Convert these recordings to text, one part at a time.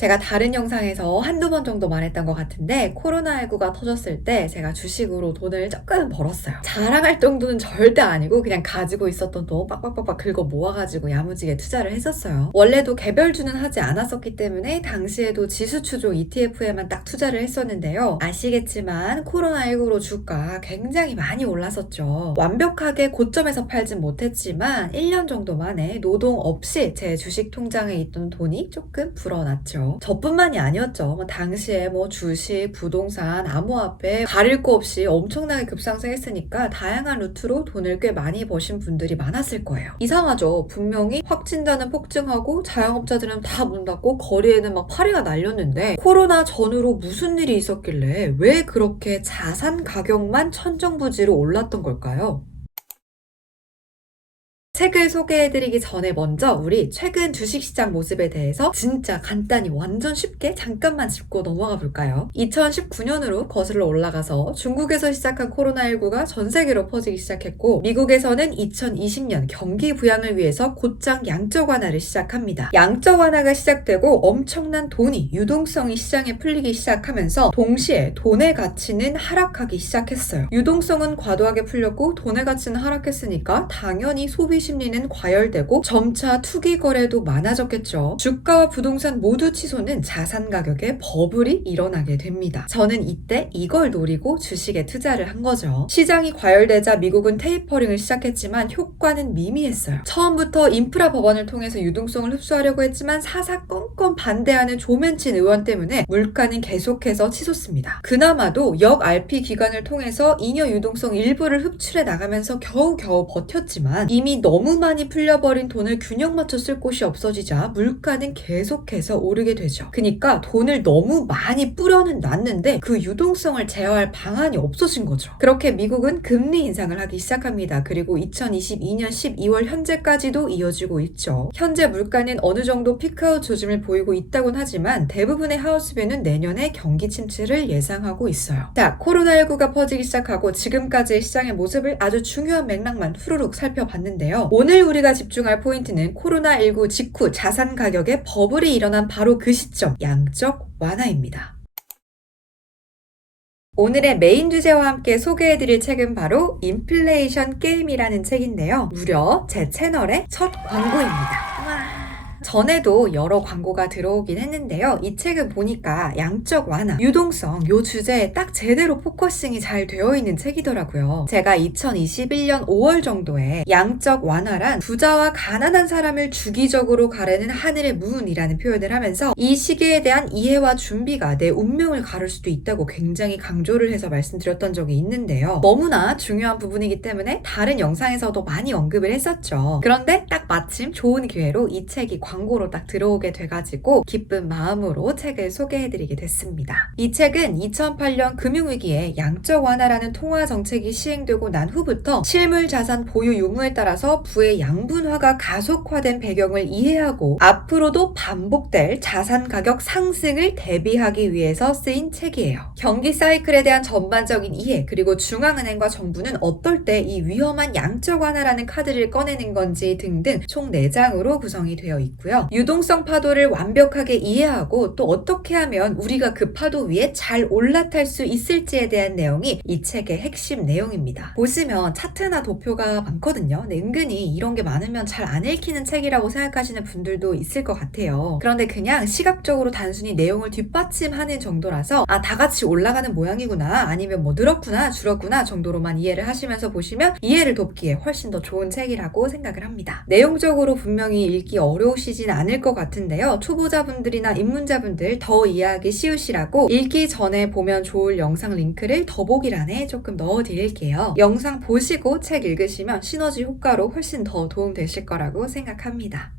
제가 다른 영상에서 한두 번 정도 말했던 것 같은데 코로나19가 터졌을 때 제가 주식으로 돈을 조금 벌었어요. 자랑할 정도는 절대 아니고 그냥 가지고 있었던 돈 빡빡빡빡 긁어 모아가지고 야무지게 투자를 했었어요. 원래도 개별주는 하지 않았었기 때문에 당시에도 지수추종 ETF에만 딱 투자를 했었는데요. 아시겠지만 코로나19로 주가 굉장히 많이 올랐었죠. 완벽하게 고점에서 팔진 못했지만 1년 정도 만에 노동 없이 제 주식 통장에 있던 돈이 조금 불어났죠. 저뿐만이 아니었죠. 당시에 주식, 부동산, 암호화폐 가릴 거 없이 엄청나게 급상승했으니까 다양한 루트로 돈을 꽤 많이 버신 분들이 많았을 거예요. 이상하죠. 분명히 확진자는 폭증하고 자영업자들은 다 문 닫고 거리에는 막 파리가 날렸는데 코로나 전후로 무슨 일이 있었길래 왜 그렇게 자산 가격만 천정부지로 올랐던 걸까요? 책을 소개해드리기 전에 먼저 우리 최근 주식시장 모습에 대해서 진짜 간단히 완전 쉽게 잠깐만 짚고 넘어가 볼까요? 2019년으로 거슬러 올라가서 중국에서 시작한 코로나19가 전 세계로 퍼지기 시작했고 미국에서는 2020년 경기 부양을 위해서 곧장 양적 완화를 시작합니다. 양적 완화가 시작되고 엄청난 돈이 유동성이 시장에 풀리기 시작하면서 동시에 돈의 가치는 하락하기 시작했어요. 유동성은 과도하게 풀렸고 돈의 가치는 하락했으니까 당연히 소비 심리는 과열되고 점차 투기 거래도 많아졌겠죠. 주가와 부동산 모두 치솟는 자산 가격에 버블이 일어나게 됩니다. 저는 이때 이걸 노리고 주식에 투자를 한 거죠. 시장이 과열되자 미국은 테이퍼링을 시작했지만 효과는 미미했어요. 처음부터 인프라 법안을 통해서 유동성을 흡수하려고 했지만 사사건건 반대하는 조면친 의원 때문에 물가는 계속해서 치솟습니다. 그나마도 역 RP 기관을 통해서 잉여 유동성 일부를 흡출해 나가면서 겨우겨우 버텼지만 이미 너무 많이 풀려버린 돈을 균형 맞춰 쓸 곳이 없어지자 물가는 계속해서 오르게 되죠. 그러니까 돈을 너무 많이 뿌려는 놨는데 그 유동성을 제어할 방안이 없어진 거죠. 그렇게 미국은 금리 인상을 하기 시작합니다. 그리고 2022년 12월 현재까지도 이어지고 있죠. 현재 물가는 어느 정도 피크아웃 조짐을 보이고 있다곤 하지만 대부분의 하우스뷰는 내년에 경기 침체를 예상하고 있어요. 자, 코로나19가 퍼지기 시작하고 지금까지의 시장의 모습을 아주 중요한 맥락만 후루룩 살펴봤는데요. 오늘 우리가 집중할 포인트는 코로나19 직후 자산 가격에 버블이 일어난 바로 그 시점, 양적 완화입니다. 오늘의 메인 주제와 함께 소개해드릴 책은 바로 인플레이션 게임이라는 책인데요. 무려 제 채널의 첫 광고입니다. 전에도 여러 광고가 들어오긴 했는데요. 이 책을 보니까 양적 완화, 유동성 요 주제에 딱 제대로 포커싱이 잘 되어 있는 책이더라고요. 제가 2021년 5월 정도에 양적 완화란 부자와 가난한 사람을 주기적으로 가르는 하늘의 문이라는 표현을 하면서 이 시기에 대한 이해와 준비가 내 운명을 가를 수도 있다고 굉장히 강조를 해서 말씀드렸던 적이 있는데요. 너무나 중요한 부분이기 때문에 다른 영상에서도 많이 언급을 했었죠. 그런데 딱 마침 좋은 기회로 이 책이 광고로 딱 들어오게 돼가지고 기쁜 마음으로 책을 소개해드리게 됐습니다. 이 책은 2008년 금융위기에 양적 완화라는 통화 정책이 시행되고 난 후부터 실물 자산 보유 유무에 따라서 부의 양분화가 가속화된 배경을 이해하고 앞으로도 반복될 자산 가격 상승을 대비하기 위해서 쓰인 책이에요. 경기 사이클에 대한 전반적인 이해 그리고 중앙은행과 정부는 어떨 때 이 위험한 양적 완화라는 카드를 꺼내는 건지 등등 총 4장으로 구성이 되어 있고요. 유동성 파도를 완벽하게 이해하고 또 어떻게 하면 우리가 그 파도 위에 잘 올라탈 수 있을지에 대한 내용이 이 책의 핵심 내용입니다. 보시면 차트나 도표가 많거든요. 근데 은근히 이런 게 많으면 잘 안 읽히는 책이라고 생각하시는 분들도 있을 것 같아요. 그런데 그냥 시각적으로 단순히 내용을 뒷받침하는 정도라서 다 같이 올라가는 모양이구나 아니면 늘었구나 줄었구나 정도로만 이해를 하시면서 보시면 이해를 돕기에 훨씬 더 좋은 책이라고 생각을 합니다. 내용적으로 분명히 읽기 어려우시진 않을 것 같은데요. 초보자분들이나 입문자분들 더 이해하기 쉬우시라고 읽기 전에 보면 좋을 영상 링크를 더보기란에 조금 넣어드릴게요. 영상 보시고 책 읽으시면 시너지 효과로 훨씬 더 도움되실 거라고 생각합니다.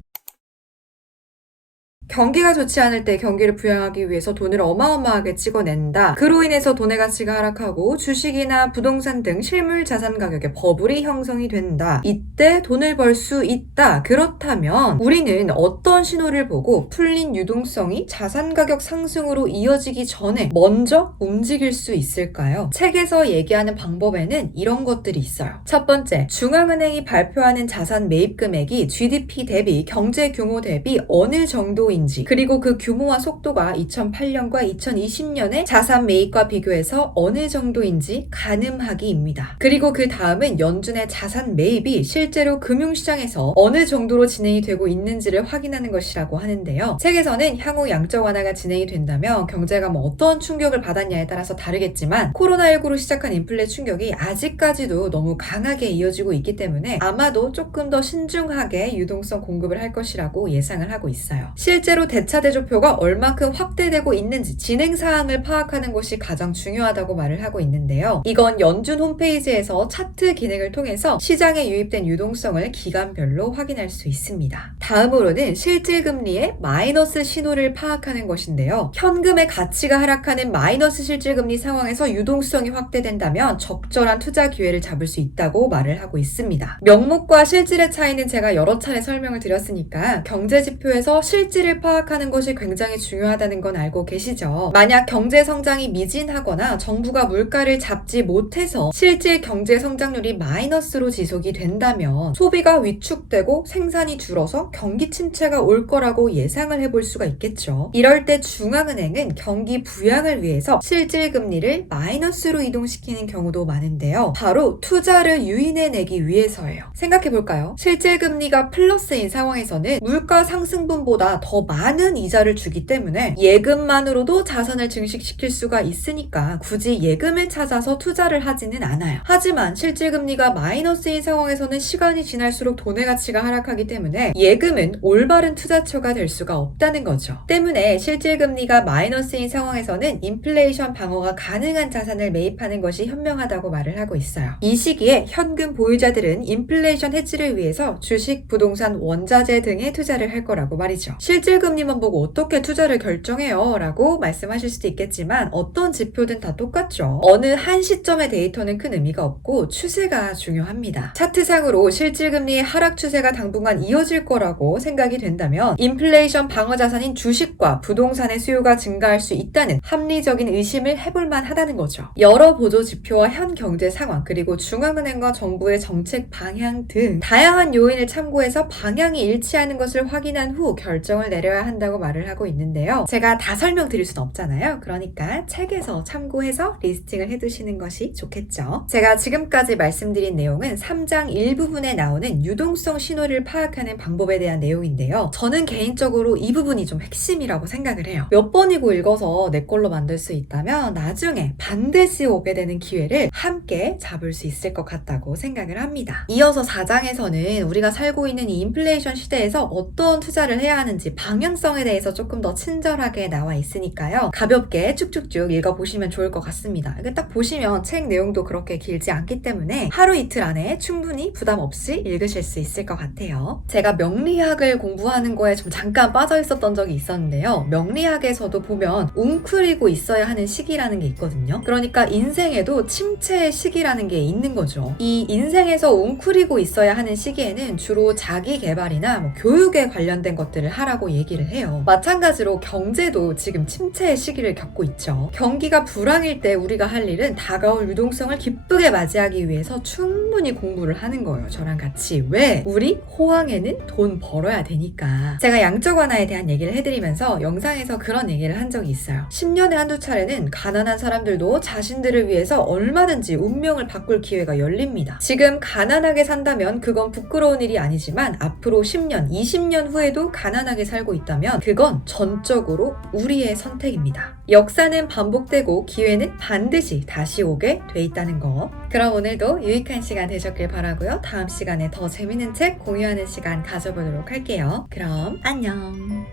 경기가 좋지 않을 때 경기를 부양하기 위해서 돈을 어마어마하게 찍어낸다. 그로 인해서 돈의 가치가 하락하고 주식이나 부동산 등 실물 자산 가격에 버블이 형성이 된다. 이때 돈을 벌 수 있다. 그렇다면 우리는 어떤 신호를 보고 풀린 유동성이 자산 가격 상승으로 이어지기 전에 먼저 움직일 수 있을까요? 책에서 얘기하는 방법에는 이런 것들이 있어요. 첫 번째, 중앙은행이 발표하는 자산 매입 금액이 GDP 대비 경제 규모 대비 어느 정도인 정도인지, 그리고 그 규모와 속도가 2008년과 2020년의 자산 매입과 비교해서 어느 정도인지 가늠하기입니다. 그리고 그 다음은 연준의 자산 매입이 실제로 금융시장에서 어느 정도로 진행이 되고 있는지를 확인하는 것이라고 하는데요. 책에서는 향후 양적 완화가 진행이 된다면 경제가 어떤 충격을 받았냐에 따라서 다르겠지만 코로나19로 시작한 인플레 충격이 아직까지도 너무 강하게 이어지고 있기 때문에 아마도 조금 더 신중하게 유동성 공급을 할 것이라고 예상을 하고 있어요. 실제로 대차대조표가 얼마큼 확대되고 있는지 진행 사항을 파악하는 것이 가장 중요하다고 말을 하고 있는데요. 이건 연준 홈페이지에서 차트 기능을 통해서 시장에 유입된 유동성을 기간별로 확인할 수 있습니다. 다음으로는 실질금리의 마이너스 신호를 파악하는 것인데요. 현금의 가치가 하락하는 마이너스 실질금리 상황에서 유동성이 확대된다면 적절한 투자 기회를 잡을 수 있다고 말을 하고 있습니다. 명목과 실질의 차이는 제가 여러 차례 설명을 드렸으니까 경제지표에서 실질을 파악하는 것이 굉장히 중요하다는 건 알고 계시죠? 만약 경제 성장이 미진하거나 정부가 물가를 잡지 못해서 실질 경제 성장률이 마이너스로 지속이 된다면 소비가 위축되고 생산이 줄어서 경기 침체가 올 거라고 예상을 해볼 수가 있겠죠. 이럴 때 중앙은행은 경기 부양을 위해서 실질 금리를 마이너스로 이동시키는 경우도 많은데요. 바로 투자를 유인해내기 위해서예요. 생각해볼까요? 실질 금리가 플러스인 상황에서는 물가 상승분보다 더 많은 이자를 주기 때문에 예금만으로도 자산을 증식시킬 수가 있으니까 굳이 예금을 찾아서 투자를 하지는 않아요. 하지만 실질 금리가 마이너스인 상황에서는 시간이 지날수록 돈의 가치가 하락하기 때문에 예금은 올바른 투자처가 될 수가 없다는 거죠. 때문에 실질 금리가 마이너스인 상황에서는 인플레이션 방어가 가능한 자산을 매입하는 것이 현명하다고 말을 하고 있어요. 이 시기에 현금 보유자들은 인플레이션 해지를 위해서 주식, 부동산, 원자재 등에 투자를 할 거라고 말이죠. 실질 금리만 보고 어떻게 투자를 결정해요? 라고 말씀하실 수도 있겠지만 어떤 지표든 다 똑같죠. 어느 한 시점의 데이터는 큰 의미가 없고 추세가 중요합니다. 차트상으로 실질 금리의 하락 추세가 당분간 이어질 거라고 생각이 된다면 인플레이션 방어 자산인 주식과 부동산의 수요가 증가할 수 있다는 합리적인 의심을 해볼 만하다는 거죠. 여러 보조 지표와 현 경제 상황 그리고 중앙은행과 정부의 정책 방향 등 다양한 요인을 참고해서 방향이 일치하는 것을 확인한 후 결정을 내려야 한다고 말을 하고 있는데요. 제가 다 설명드릴 순 없잖아요. 그러니까 책에서 참고해서 리스팅을 해두시는 것이 좋겠죠. 제가 지금까지 말씀드린 내용은 3장 일부분에 나오는 유동성 신호를 파악하는 방법에 대한 내용인데요. 저는 개인적으로 이 부분이 좀 핵심이라고 생각을 해요. 몇 번이고 읽어서 내 걸로 만들 수 있다면 나중에 반드시 오게 되는 기회를 함께 잡을 수 있을 것 같다고 생각을 합니다. 이어서 4장에서는 우리가 살고 있는 이 인플레이션 시대에서 어떤 투자를 해야 하는지 방향성에 대해서 조금 더 친절하게 나와 있으니까요. 가볍게 쭉쭉쭉 읽어보시면 좋을 것 같습니다. 이게 딱 보시면 책 내용도 그렇게 길지 않기 때문에 하루 이틀 안에 충분히 부담 없이 읽으실 수 있을 것 같아요. 제가 명리학을 공부하는 거에 좀 잠깐 빠져 있었던 적이 있었는데요. 명리학에서도 보면 웅크리고 있어야 하는 시기라는 게 있거든요. 그러니까 인생에도 침체의 시기라는 게 있는 거죠. 이 인생에서 웅크리고 있어야 하는 시기에는 주로 자기 개발이나 교육에 관련된 것들을 하라고 얘기를 해요. 마찬가지로 경제도 지금 침체의 시기를 겪고 있죠. 경기가 불황일 때 우리가 할 일은 다가올 유동성을 기쁘게 맞이하기 위해서 충분히 공부를 하는 거예요. 저랑 같이. 왜? 우리 호황에는 돈 벌어야 되니까. 제가 양적 완화에 대한 얘기를 해드리면서 영상에서 그런 얘기를 한 적이 있어요. 10년에 한두 차례는 가난한 사람들도 자신들을 위해서 얼마든지 운명을 바꿀 기회가 열립니다. 지금 가난하게 산다면 그건 부끄러운 일이 아니지만 앞으로 10년, 20년 후에도 가난하게 살고 있다면 그건 전적으로 우리의 선택입니다. 역사는 반복되고 기회는 반드시 다시 오게 돼 있다는 거. 그럼 오늘도 유익한 시간 되셨길 바라고요. 다음 시간에 더 재밌는 책 공유하는 시간 가져보도록 할게요. 그럼 안녕.